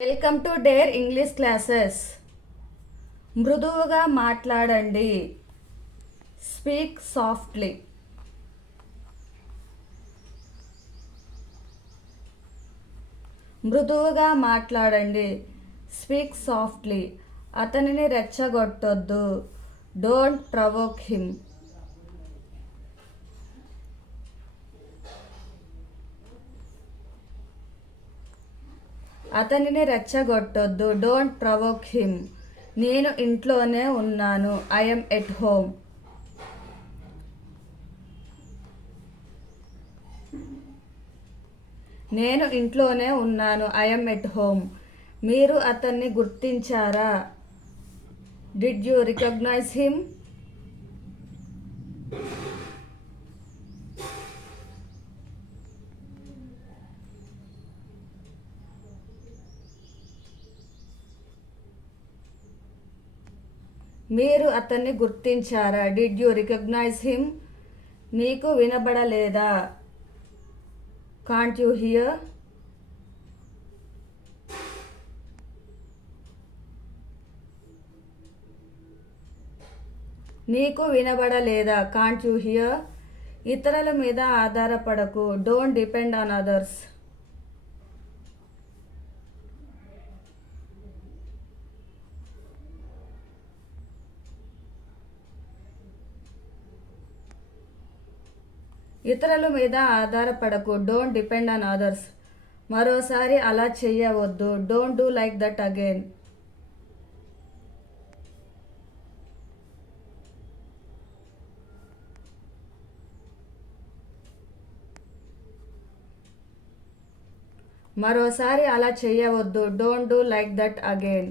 Welcome to dare English classes. మృదువుగా మాట్లాడండి. Speak softly. మృదువుగా మాట్లాడండి. Speak softly. అతనిని రెచ్చగొట్టొద్దు. Don't provoke him. అతనిని రెచ్చగొట్టొద్దు. Don't provoke him. నేను ఇంట్లోనే ఉన్నాను. I'm at home. నేను ఇంట్లోనే ఉన్నాను. I'm at home. మీరు అతన్ని గుర్తించారా? Did you recognise him? మీరు అతన్ని గుర్తించారా? Did you recognise him? నీకు వినబడలేదా? Can't you here? నీకు వినబడలేదా? Can't you hear? ఇతరుల మీద ఆధారపడకు. Don't depend on others. ఇతరుల మీద ఆధారపడకు. Don't depend on others. మరోసారి అలా చెయ్యవద్దు. Don't do like that again. మరోసారి అలా చెయ్యవద్దు. Don't do like that again.